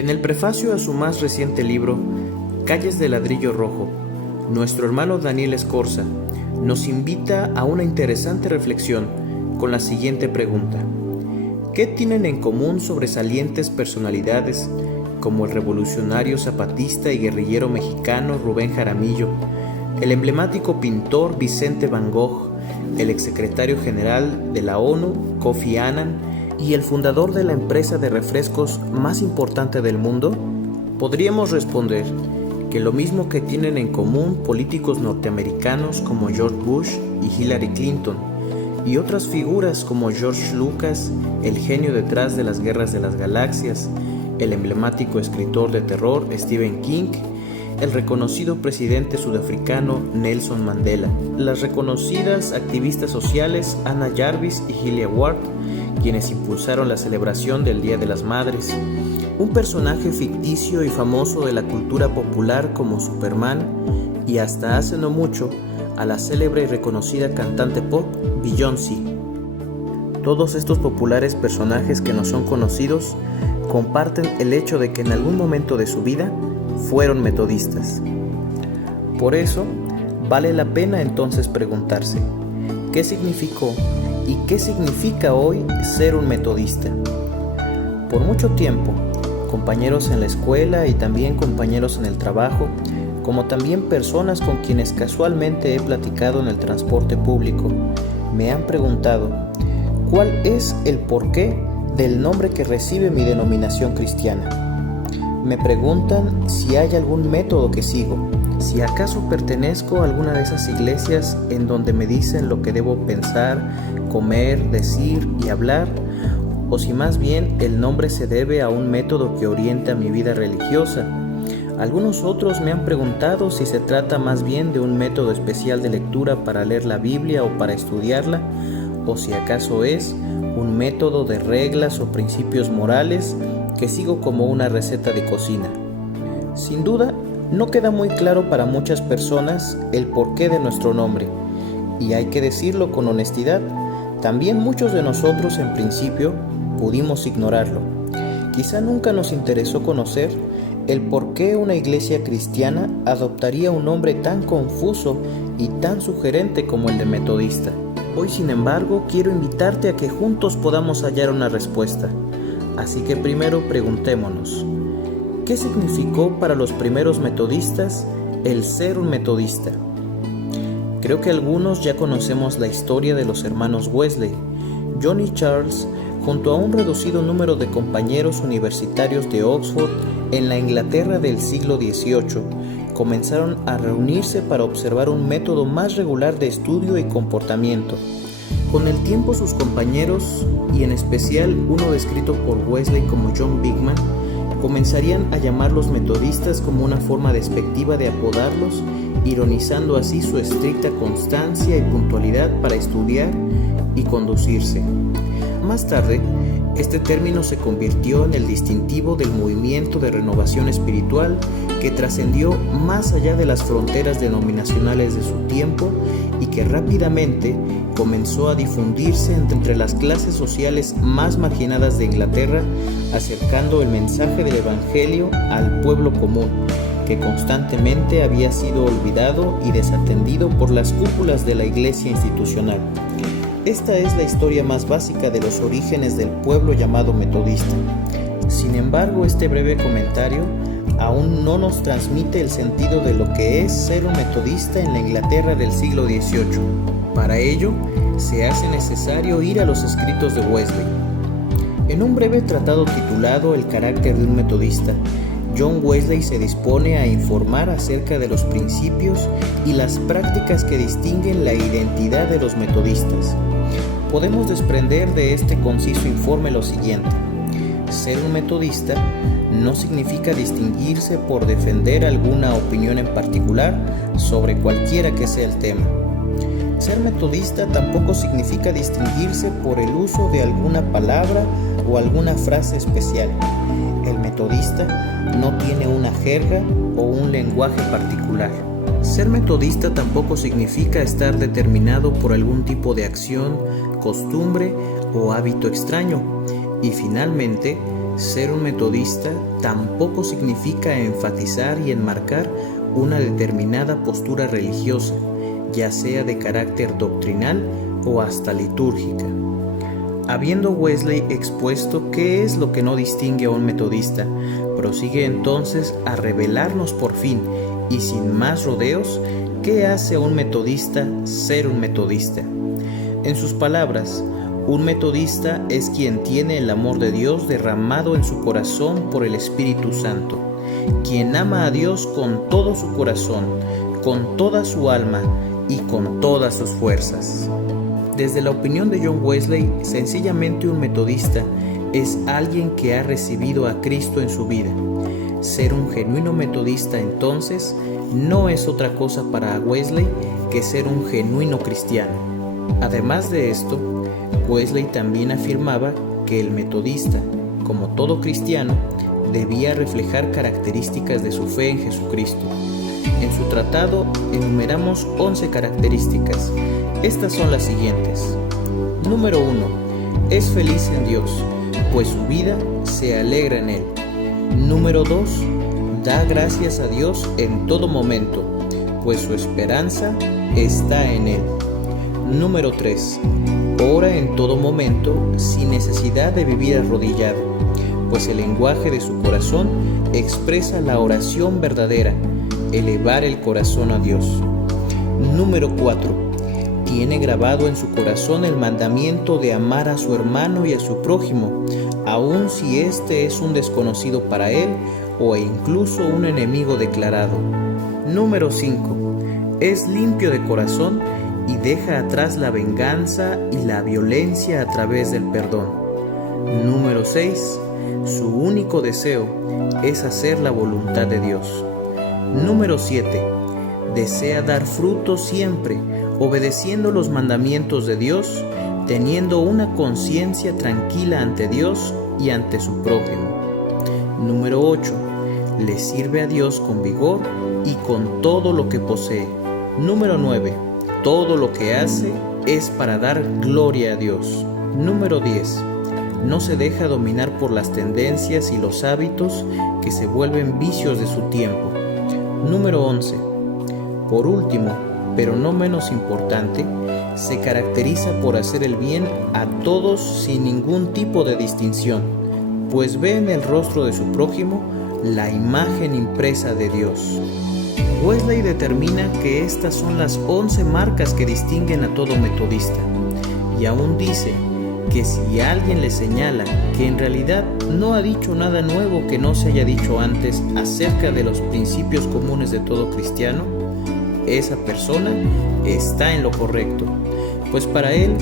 En el prefacio a su más reciente libro, Calles de ladrillo rojo, nuestro hermano Daniel Scorza nos invita a una interesante reflexión con la siguiente pregunta: ¿qué tienen en común sobresalientes personalidades como el revolucionario zapatista y guerrillero mexicano Rubén Jaramillo, el emblemático pintor Vicente Van Gogh, el exsecretario general de la ONU Kofi Annan y el fundador de la empresa de refrescos más importante del mundo? Podríamos responder que lo mismo que tienen en común políticos norteamericanos como George Bush y Hillary Clinton, y otras figuras como George Lucas, el genio detrás de las Guerras de las Galaxias, el emblemático escritor de terror Stephen King, el reconocido presidente sudafricano Nelson Mandela, las reconocidas activistas sociales Anna Jarvis y Julia Ward, quienes impulsaron la celebración del Día de las Madres, un personaje ficticio y famoso de la cultura popular como Superman, y hasta hace no mucho a la célebre y reconocida cantante pop Beyoncé. Todos estos populares personajes que nos son conocidos comparten el hecho de que en algún momento de su vida fueron metodistas. Por eso, vale la pena entonces preguntarse, ¿qué significó y qué significa hoy ser un metodista? Por mucho tiempo, compañeros en la escuela y también compañeros en el trabajo, como también personas con quienes casualmente he platicado en el transporte público, me han preguntado, ¿cuál es el porqué del nombre que recibe mi denominación cristiana? Me preguntan si hay algún método que sigo, si acaso pertenezco a alguna de esas iglesias en donde me dicen lo que debo pensar, comer, decir y hablar, o si más bien el nombre se debe a un método que orienta mi vida religiosa. Algunos otros me han preguntado si se trata más bien de un método especial de lectura para leer la Biblia o para estudiarla, o si acaso es un método de reglas o principios morales que sigo como una receta de cocina. Sin duda, no queda muy claro para muchas personas el porqué de nuestro nombre, y hay que decirlo con honestidad, también muchos de nosotros en principio pudimos ignorarlo. Quizá nunca nos interesó conocer el por qué una iglesia cristiana adoptaría un nombre tan confuso y tan sugerente como el de metodista. Hoy, sin embargo, quiero invitarte a que juntos podamos hallar una respuesta. Así que primero preguntémonos, ¿qué significó para los primeros metodistas el ser un metodista? Creo que algunos ya conocemos la historia de los hermanos Wesley. John y Charles, junto a un reducido número de compañeros universitarios de Oxford en la Inglaterra del siglo XVIII, comenzaron a reunirse para observar un método más regular de estudio y comportamiento. Con el tiempo sus compañeros, y en especial uno descrito por Wesley como John Bigman, comenzarían a llamarlos metodistas como una forma despectiva de apodarlos, ironizando así su estricta constancia y puntualidad para estudiar y conducirse. Más tarde, este término se convirtió en el distintivo del movimiento de renovación espiritual que trascendió más allá de las fronteras denominacionales de su tiempo y que rápidamente comenzó a difundirse entre las clases sociales más marginadas de Inglaterra, acercando el mensaje del Evangelio al pueblo común, que constantemente había sido olvidado y desatendido por las cúpulas de la iglesia institucional. Esta es la historia más básica de los orígenes del pueblo llamado metodista. Sin embargo, este breve comentario aún no nos transmite el sentido de lo que es ser un metodista en la Inglaterra del siglo XVIII. Para ello, se hace necesario ir a los escritos de Wesley. En un breve tratado titulado El carácter de un metodista, John Wesley se dispone a informar acerca de los principios y las prácticas que distinguen la identidad de los metodistas. Podemos desprender de este conciso informe lo siguiente: ser un metodista no significa distinguirse por defender alguna opinión en particular sobre cualquiera que sea el tema. Ser metodista tampoco significa distinguirse por el uso de alguna palabra o alguna frase especial. El metodista no tiene una jerga o un lenguaje particular. Ser metodista tampoco significa estar determinado por algún tipo de acción, costumbre o hábito extraño. Y finalmente, Ser un metodista tampoco significa enfatizar y enmarcar una determinada postura religiosa, ya sea de carácter doctrinal o hasta litúrgica. Habiendo Wesley expuesto qué es lo que no distingue a un metodista, prosigue entonces a revelarnos por fin, y sin más rodeos, qué hace a un metodista ser un metodista. En sus palabras, un metodista es quien tiene el amor de Dios derramado en su corazón por el Espíritu Santo, quien ama a Dios con todo su corazón, con toda su alma y con todas sus fuerzas. Desde la opinión de John Wesley, sencillamente un metodista es alguien que ha recibido a Cristo en su vida. Ser un genuino metodista, entonces, no es otra cosa para Wesley que ser un genuino cristiano. Además de esto, Wesley también afirmaba que el metodista, como todo cristiano, debía reflejar características de su fe en Jesucristo. En su tratado enumeramos 11 características. Estas son las siguientes. Número 1. Es feliz en Dios, pues su vida se alegra en Él. Número 2. Da gracias a Dios en todo momento, pues su esperanza está en Él. Número 3. Ora en todo momento sin necesidad de vivir arrodillado, pues el lenguaje de su corazón expresa la oración verdadera, elevar el corazón a Dios. Número 4. Tiene grabado en su corazón el mandamiento de amar a su hermano y a su prójimo, aun si éste es un desconocido para él o incluso un enemigo declarado. Número 5. Es limpio de corazón y deja atrás la venganza y la violencia a través del perdón. Número 6. Su único deseo es hacer la voluntad de Dios. Número 7. Desea dar fruto siempre, obedeciendo los mandamientos de Dios, teniendo una conciencia tranquila ante Dios y ante su prójimo. Número 8. Le sirve a Dios con vigor y con todo lo que posee. Número 9. Todo lo que hace es para dar gloria a Dios. Número 10. No se deja dominar por las tendencias y los hábitos que se vuelven vicios de su tiempo. Número 11. Por último, pero no menos importante, se caracteriza por hacer el bien a todos sin ningún tipo de distinción, pues ve en el rostro de su prójimo la imagen impresa de Dios. Wesley determina que estas son las 11 marcas que distinguen a todo metodista, y aún dice que si alguien le señala que en realidad no ha dicho nada nuevo que no se haya dicho antes acerca de los principios comunes de todo cristiano, esa persona está en lo correcto, pues para él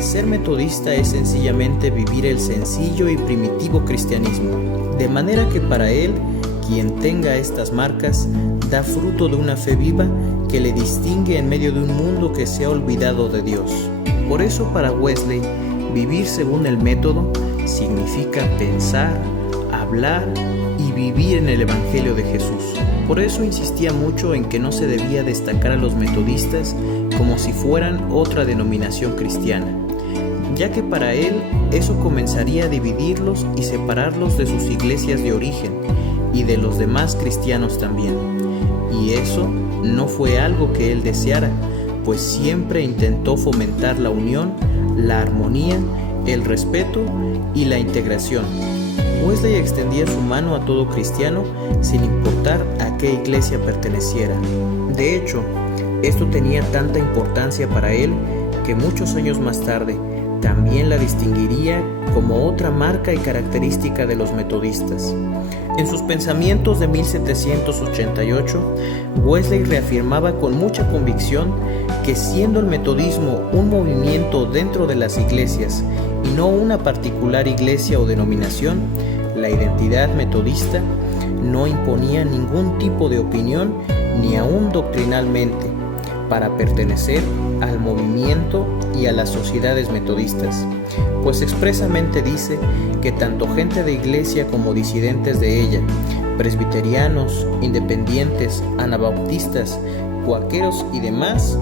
ser metodista es sencillamente vivir el sencillo y primitivo cristianismo, de manera que para él, quien tenga estas marcas da fruto de una fe viva que le distingue en medio de un mundo que se ha olvidado de Dios. Por eso para Wesley, vivir según el método significa pensar, hablar y vivir en el Evangelio de Jesús. Por eso insistía mucho en que no se debía destacar a los metodistas como si fueran otra denominación cristiana, ya que para él eso comenzaría a dividirlos y separarlos de sus iglesias de origen y de los demás cristianos también. Y eso no fue algo que él deseara, pues siempre intentó fomentar la unión, la armonía, el respeto y la integración. Wesley extendía su mano a todo cristiano sin importar a qué iglesia perteneciera. De hecho, esto tenía tanta importancia para él que muchos años más tarde también la distinguiría como otra marca y característica de los metodistas. En sus pensamientos de 1788, Wesley reafirmaba con mucha convicción que siendo el metodismo un movimiento dentro de las iglesias y no una particular iglesia o denominación, la identidad metodista no imponía ningún tipo de opinión ni aún doctrinalmente para pertenecer al movimiento y a las sociedades metodistas, pues expresamente dice que tanto gente de iglesia como disidentes de ella, presbiterianos, independientes, anabautistas, cuáqueros y demás,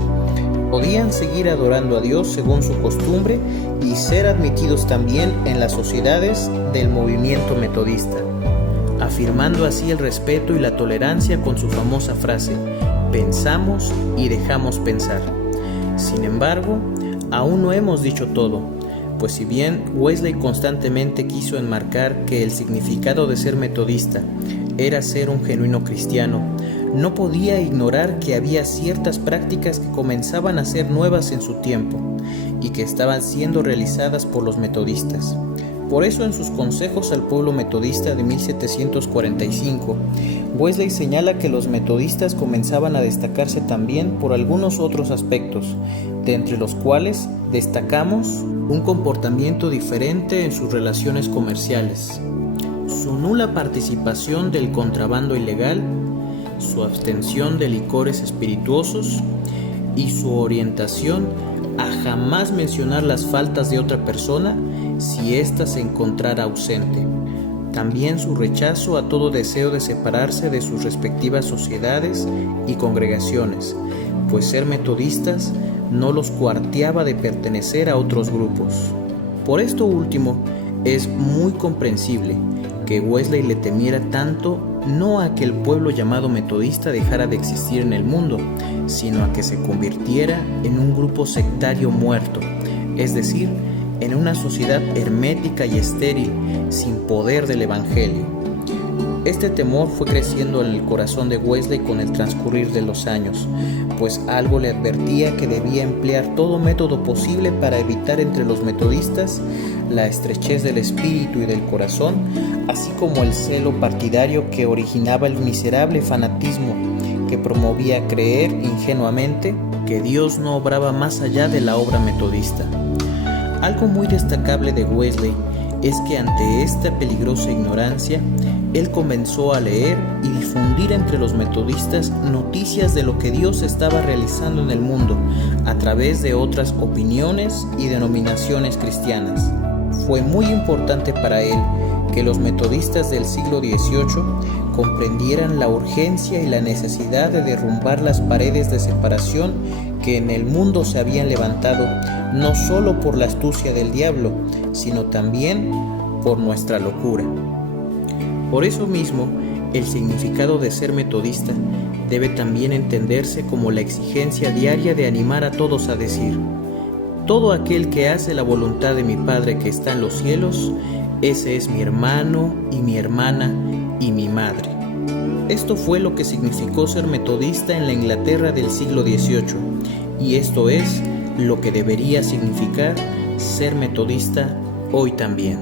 Podían seguir adorando a Dios según su costumbre y ser admitidos también en las sociedades del movimiento metodista, afirmando así el respeto y la tolerancia con su famosa frase: pensamos y dejamos pensar. Sin embargo, aún no hemos dicho todo, pues si bien Wesley constantemente quiso enmarcar que el significado de ser metodista era ser un genuino cristiano, no podía ignorar que había ciertas prácticas que comenzaban a ser nuevas en su tiempo y que estaban siendo realizadas por los metodistas. Por eso, en sus consejos al pueblo metodista de 1745, Wesley señala que los metodistas comenzaban a destacarse también por algunos otros aspectos, de entre los cuales destacamos un comportamiento diferente en sus relaciones comerciales, su nula participación del contrabando ilegal, su abstención de licores espirituosos y su orientación a jamás mencionar las faltas de otra persona si ésta se encontrara ausente. También su rechazo a todo deseo de separarse de sus respectivas sociedades y congregaciones, pues ser metodistas no los cuarteaba de pertenecer a otros grupos. Por esto último, es muy comprensible que Wesley le temiera tanto no a que el pueblo llamado metodista dejara de existir en el mundo, sino a que se convirtiera en un grupo sectario muerto, es decir, en una sociedad hermética y estéril, sin poder del Evangelio. Este temor fue creciendo en el corazón de Wesley con el transcurrir de los años, pues algo le advertía que debía emplear todo método posible para evitar entre los metodistas la estrechez del espíritu y del corazón, así como el celo partidario que originaba el miserable fanatismo que promovía creer ingenuamente que Dios no obraba más allá de la obra metodista. Algo muy destacable de Wesley es que ante esta peligrosa ignorancia, él comenzó a leer y difundir entre los metodistas noticias de lo que Dios estaba realizando en el mundo a través de otras opiniones y denominaciones cristianas. Fue muy importante para él que los metodistas del siglo XVIII comprendieran la urgencia y la necesidad de derrumbar las paredes de separación que en el mundo se habían levantado, no solo por la astucia del diablo, sino también por nuestra locura. Por eso mismo, el significado de ser metodista debe también entenderse como la exigencia diaria de animar a todos a decir: todo aquel que hace la voluntad de mi Padre que está en los cielos, ese es mi hermano y mi hermana y mi madre. Esto fue lo que significó ser metodista en la Inglaterra del siglo XVIII, y esto es lo que debería significar ser metodista hoy también.